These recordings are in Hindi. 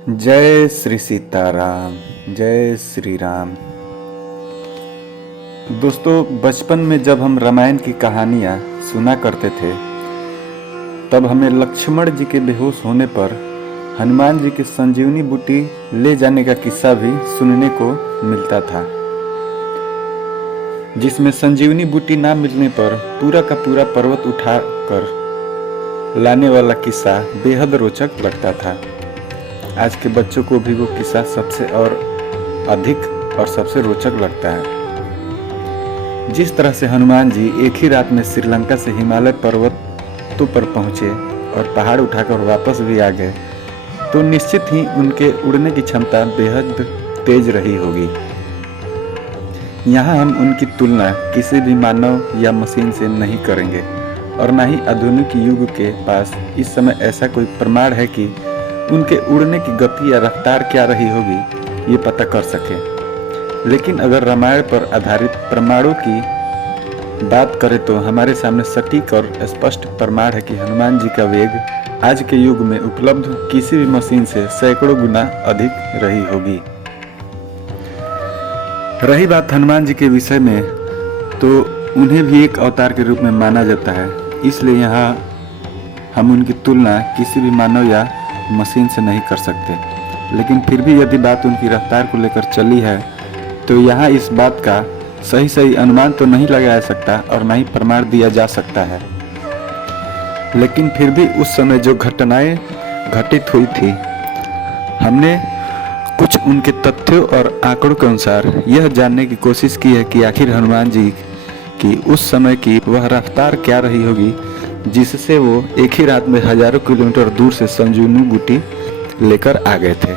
जय श्री सीताराम। जय श्री राम। दोस्तों, बचपन में जब हम रामायण की कहानियाँ सुना करते थे तब हमें लक्ष्मण जी के बेहोश होने पर हनुमान जी की संजीवनी बूटी ले जाने का किस्सा भी सुनने को मिलता था, जिसमें संजीवनी बूटी ना मिलने पर पूरा का पूरा पर्वत उठा कर लाने वाला किस्सा बेहद रोचक लगता था। आज के बच्चों को भी वो किस्सा सबसे और अधिक और सबसे रोचक लगता है। जिस तरह से हनुमान जी एक ही रात में श्रीलंका से हिमालय पर्वतों पर पहुंचे और पहाड़ उठाकर वापस भी आ गए, तो निश्चित ही उनके उड़ने की क्षमता बेहद तेज रही होगी। यहाँ हम उनकी तुलना किसी भी मानव या मशीन से नहीं करेंगे और न ही आधुनिक युग के पास इस समय ऐसा कोई प्रमाण है कि उनके उड़ने की गति या रफ्तार क्या रही होगी ये पता कर सके। लेकिन अगर रामायण पर आधारित प्रमाणों की बात करें तो हमारे सामने सटीक और स्पष्ट प्रमाण है कि हनुमान जी का वेग आज के युग में उपलब्ध किसी भी मशीन से सैकड़ों गुना अधिक रही होगी। रही बात हनुमान जी के विषय में, तो उन्हें भी एक अवतार के रूप में माना जाता है, इसलिए यहाँ हम उनकी तुलना किसी भी मानव या मशीन से नहीं कर सकते। लेकिन फिर भी यदि बात उनकी रफ्तार को लेकर चली है तो यहाँ इस बात का सही अनुमान तो नहीं लगाया सकता और न ही प्रमाण दिया जा सकता है। लेकिन फिर भी उस समय जो घटनाएं घटित हुई थी, हमने कुछ उनके तथ्यों और आंकड़ों के अनुसार यह जानने की कोशिश की है कि आखिर हनुमान जी की उस समय की वह रफ्तार क्या रही होगी जिससे वो एक ही रात में हजारों किलोमीटर दूर से संजीवनी बूटी लेकर आ गए थे।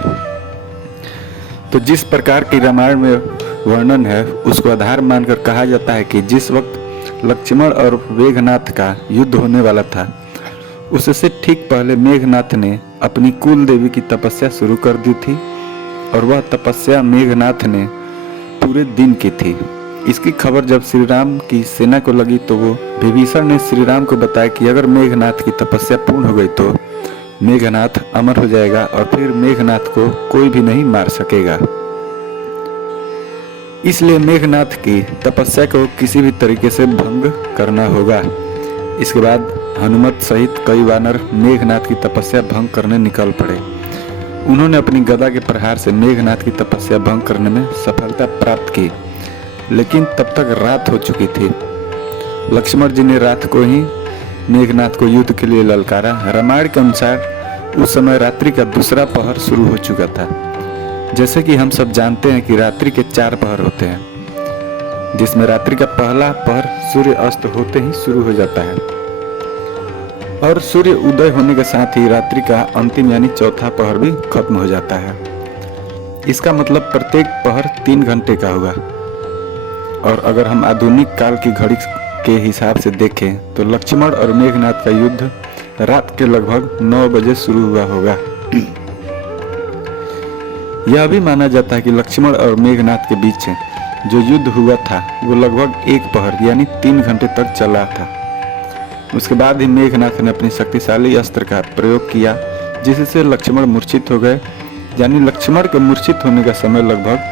तो जिस प्रकार की रामायण में वर्णन है उसको आधार मानकर कहा जाता है कि जिस वक्त लक्ष्मण और मेघनाथ का युद्ध होने वाला था, उससे ठीक पहले मेघनाथ ने अपनी कुल देवी की तपस्या शुरू कर दी थी और वह तपस्या मेघनाथ ने पूरे दिन की थी। इसकी खबर जब श्री राम की सेना को लगी तो वो विभीषण ने श्री राम को बताया कि अगर मेघनाथ की तपस्या पूर्ण हो गई तो मेघनाथ अमर हो जाएगा और फिर मेघनाथ को कोई भी नहीं मार सकेगा। इसलिए मेघनाथ की तपस्या को किसी भी तरीके से भंग करना होगा। इसके बाद हनुमत सहित कई वानर मेघनाथ की तपस्या भंग करने निकल पड़े। उन्होंने अपनी गदा के प्रहार से मेघनाथ की तपस्या भंग करने में सफलता प्राप्त की, लेकिन तब तक रात हो चुकी थी। लक्ष्मण जी ने रात को ही मेघनाथ को युद्ध के लिए ललकारा। रामायण के अनुसार उस समय रात्रि का दूसरा पहर शुरू हो चुका था। जैसे कि हम सब जानते हैं कि रात्रि के 4 पहर होते हैं, जिसमें रात्रि का पहला पहर सूर्य अस्त होते ही शुरू हो जाता है और सूर्य उदय होने के साथ ही रात्रि का अंतिम यानी चौथा पहर भी खत्म हो जाता है। इसका मतलब प्रत्येक पहर 3 घंटे का होगा। और अगर हम आधुनिक काल की घड़ी के हिसाब से देखें तो लक्ष्मण और मेघनाथ का युद्ध रात के लगभग 9 बजे शुरू हुआ होगा। यह भी माना जाता है कि लक्ष्मण और मेघनाथ के बीच जो युद्ध हुआ था वो लगभग 1 पहर यानी 3 घंटे तक चला था। उसके बाद ही मेघनाथ ने अपनी शक्तिशाली अस्त्र का प्रयोग किया, जिससे लक्ष्मण मूर्छित हो गए। यानी लक्ष्मण के मूर्छित होने का समय लगभग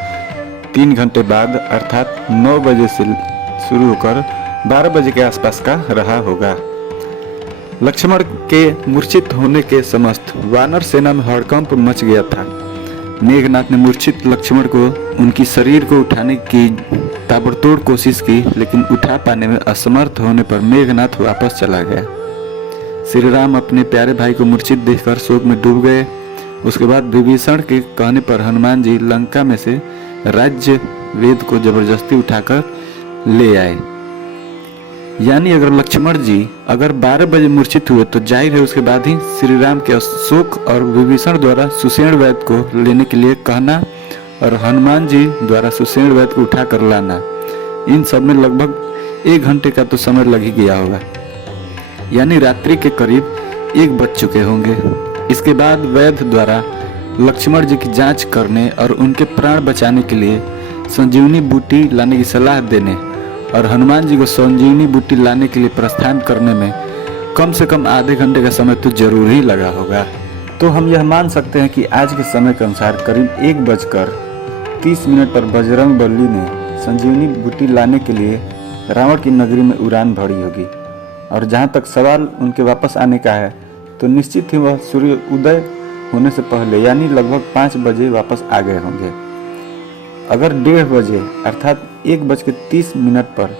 3 घंटे बाद अर्थात 9 बजे से शुरू होकर 12 बजे के आसपास का रहा होगा। लक्ष्मण के मूर्छित होने के समस्त वानर सेना में हड़कंप मच गया था। मेघनाथ ने मूर्छित लक्ष्मण को उनकी शरीर को उठाने की ताबड़तोड़ कोशिश की, लेकिन उठा पाने में असमर्थ होने पर मेघनाथ वापस चला गया। श्री राम अपने प्यारे भाई को मूर्छित देखकर शोक में डूब गए। उसके बाद विभीषण के कहने पर हनुमान जी लंका में से राज्य वेद को जबरदस्ती उठाकर ले आए। यानी अगर लक्ष्मण जी 12 बजे मूर्छित हुए तो जाहिर है उसके बाद ही श्री राम के अशोक और विभीषण द्वारा सुषेण वैद्य को लेने के लिए कहना और हनुमान जी द्वारा सुषेण वैद्य को उठाकर लाना, इन सब में लगभग 1 घंटे का तो समय लग ही गया होगा। यानी रात्रि के करीब 1 बज चुके होंगे। इसके बाद वैद्य द्वारा लक्ष्मण जी की जांच करने और उनके प्राण बचाने के लिए संजीवनी बूटी लाने की सलाह देने और हनुमान जी को संजीवनी बूटी लाने के लिए प्रस्थान करने में कम से कम आधे घंटे का समय तो जरूर ही लगा होगा। तो हम यह मान सकते हैं कि आज के समय के अनुसार करीब 1:30 पर बजरंग बली ने संजीवनी बूटी लाने के लिए रावण की नगरी में उड़ान भरी होगी। और जहाँ तक सवाल उनके वापस आने का है, तो निश्चित ही वह सूर्य उदय होने से पहले यानी लगभग 5 बजे वापस आ गए होंगे। अगर 1:30 बजे अर्थात 1:30 पर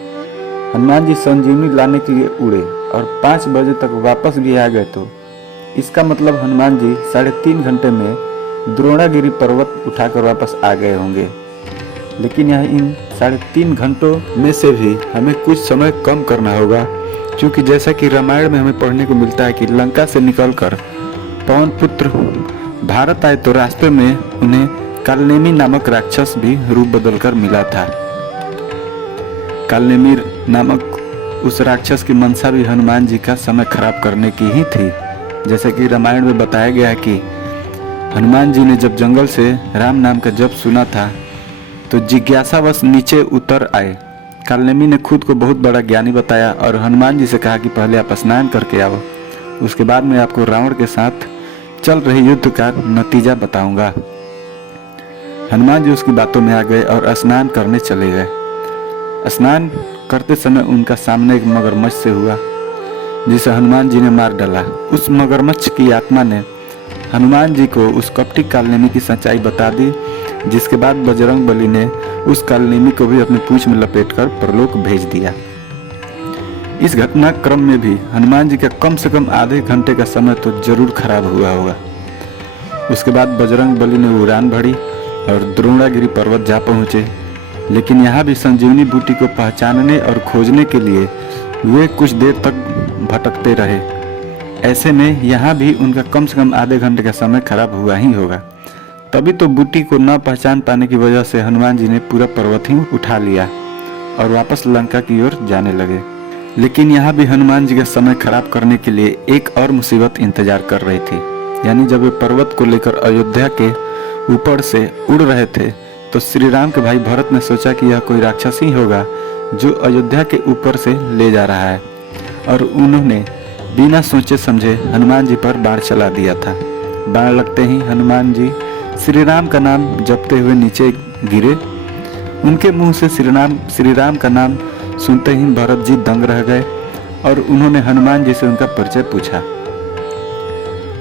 हनुमान जी संजीवनी लाने के लिए उड़े और 5 बजे तक वापस भी आ गए, तो इसका मतलब हनुमान जी 3.5 घंटे में द्रोणागिरी पर्वत उठाकर वापस आ गए होंगे। लेकिन यह इन 3.5 घंटों में से भी हमें कुछ समय कम करना होगा, क्योंकि जैसा कि रामायण में हमें पढ़ने को मिलता है कि लंका से निकलकर पवन पुत्र भारत आए तो रास्ते में उन्हें कालनेमी नामक राक्षस भी रूप बदलकर मिला था। कालनेमी नामक उस राक्षस की मंशा भी हनुमान जी का समय खराब करने की ही थी। जैसे कि रामायण में बताया गया है कि हनुमान जी ने जब जंगल से राम नाम का जप सुना था तो जिज्ञासावश नीचे उतर आए। कालनेमी ने खुद को बहुत बड़ा ज्ञानी बताया और हनुमान जी से कहा कि पहले आप स्नान करके आओ, उसके बाद मैं आपको रावण के साथ चल रहे युद्ध का नतीजा बताऊंगा। हनुमान जी उसकी बातों में आ गए और स्नान करने चले गए। स्नान करते समय उनका सामने एक मगरमच्छ से हुआ, जिसे हनुमान जी ने मार डाला। उस मगरमच्छ की आत्मा ने हनुमान जी को उस कपटी कालनेमी की सच्चाई बता दी, जिसके बाद बजरंग बली ने उस कालनेमी को भी अपनी पूंछ में लपेटकर परलोक भेज दिया। इस घटनाक्रम में भी हनुमान जी का कम से कम आधे घंटे का समय तो जरूर खराब हुआ होगा। उसके बाद बजरंग बली ने उड़ान भरी और द्रोणागिरी पर्वत जा पहुंचे। लेकिन यहाँ भी संजीवनी बूटी को पहचानने और खोजने के लिए वे कुछ देर तक भटकते रहे। ऐसे में यहाँ भी उनका कम से कम आधे घंटे का समय खराब हुआ ही होगा। तभी तो बूटी को न पहचान पाने की वजह से हनुमान जी ने पूरा पर्वत ही उठा लिया और वापस लंका की ओर जाने लगे। लेकिन यहाँ भी हनुमान जी का समय खराब करने के लिए एक और मुसीबत इंतजार कर रही थी। यानी जब वे पर्वत को लेकर अयोध्या के ऊपर से उड़ रहे थे तो श्री राम के भाई भरत ने सोचा कि यह कोई राक्षस ही होगा जो अयोध्या के ऊपर से ले जा रहा है, और उन्होंने बिना सोचे समझे हनुमान जी पर बाण चला दिया था। बाण लगते ही हनुमान जी श्री राम का नाम जपते हुए नीचे गिरे। उनके मुंह से श्री राम का नाम सुनते ही भरत जी दंग रह गए और उन्होंने हनुमान जी से उनका परिचय पूछा।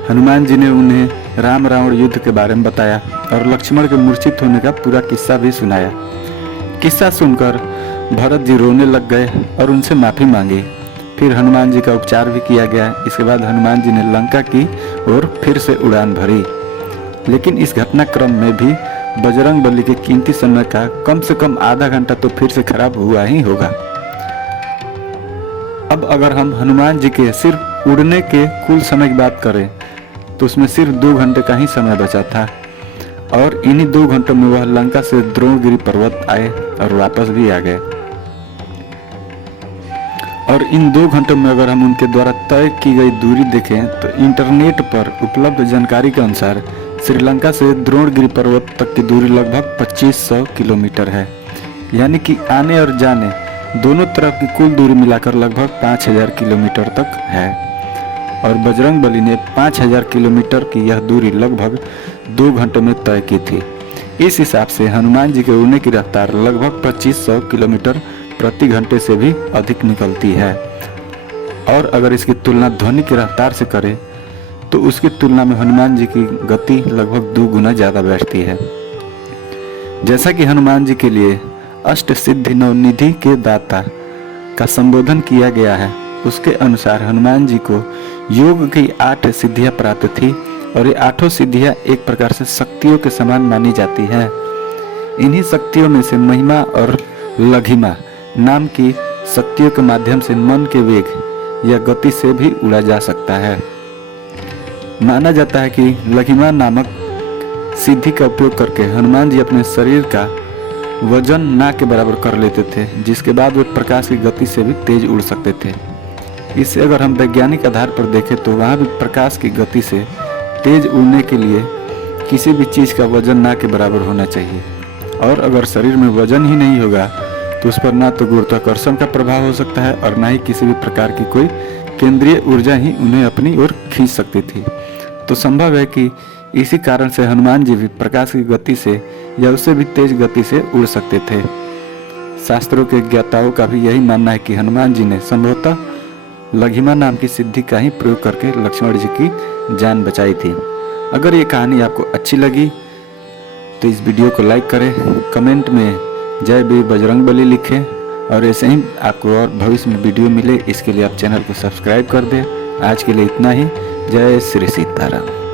हनुमान जी ने उन्हें राम रावण युद्ध के बारे में बताया और लक्ष्मण के मूर्छित होने का पूरा किस्सा भी सुनाया। किस्सा सुनकर भरत जी रोने लग गए और उनसे माफी मांगी। फिर हनुमान जी का उपचार भी किया गया। इसके बाद हनुमान जी ने लंका की ओर फिर से उड़ान भरी। लेकिन इस घटनाक्रम में भी बजरंग बली के कीमती समय का कम से कम आधा घंटा तो फिर से खराब हुआ ही होगा। अब अगर हम हनुमान जी के सिर्फ उड़ने के कुल समय की बात करें तो उसमें सिर्फ 2 घंटे का ही समय बचा था, और इन्हीं 2 घंटों में वह लंका से द्रोणगिरी पर्वत आए और वापस भी आ गए। और इन 2 घंटों में अगर हम उनके द्वारा तय की गई दूरी देखें तो इंटरनेट पर उपलब्ध जानकारी के अनुसार श्रीलंका से द्रोणगिरी पर्वत तक की दूरी लगभग 2500 किलोमीटर है। यानी कि आने और जाने दोनों तरफ की कुल दूरी मिलाकर लगभग 5000 किलोमीटर तक है। और बजरंग बली ने 5000 किलोमीटर की यह दूरी लगभग 2 घंटों में तय की थी। इस हिसाब से हनुमान जी के उड़ने की रफ्तार लगभग 2500 किलोमीटर प्रति घंटे से भी अधिक निकलती है। और अगर इसकी तुलना ध्वनि की रफ्तार से करें तो उसकी तुलना में हनुमान जी की गति लगभग 2 गुना ज़्यादा बैठती है। जैसा कि हनुमान जी के लिए अष्ट सिद्धि नवनिधि के दाता का संबोधन किया गया है, उसके अनुसार हनुमान जी को योग की 8 सिद्धियां प्राप्त थी और ये 8 सिद्धियां एक प्रकार से शक्तियों के समान मानी जाती हैं। इन्हीं शक्तियों में से महिमा और लघिमा नाम की शक्तियों के माध्यम से मन के वेग या गति से भी उड़ा जा सकता है। माना जाता है कि लघिमा नामक सिद्धि का उपयोग करके हनुमान जी अपने शरीर का वजन ना के बराबर कर लेते थे, जिसके बाद वे प्रकाश की गति से भी तेज उड़ सकते थे। इसे अगर हम वैज्ञानिक आधार पर देखें तो वहाँ भी प्रकाश की गति से तेज उड़ने के लिए किसी भी चीज़ का वजन ना के बराबर होना चाहिए। और अगर शरीर में वजन ही नहीं होगा तो उस पर ना तो गुरुत्वाकर्षण का प्रभाव हो सकता है और ना ही किसी भी प्रकार की कोई केंद्रीय ऊर्जा ही उन्हें अपनी ओर खींच सकती थी। तो संभव है कि इसी कारण से हनुमान जी भी प्रकाश की गति से या उससे भी तेज गति से उड़ सकते थे। शास्त्रों के ज्ञाताओं का भी यही मानना है कि हनुमान जी ने संभवतः लघिमा नाम की सिद्धि का ही प्रयोग करके लक्ष्मण जी की जान बचाई थी। अगर ये कहानी आपको अच्छी लगी तो इस वीडियो को लाइक करें, कमेंट में जय वीर बजरंगबली लिखें और ऐसे ही आपको और भविष्य में वीडियो मिले इसके लिए आप चैनल को सब्सक्राइब कर दें। आज के लिए इतना ही। जय श्री सीताराम।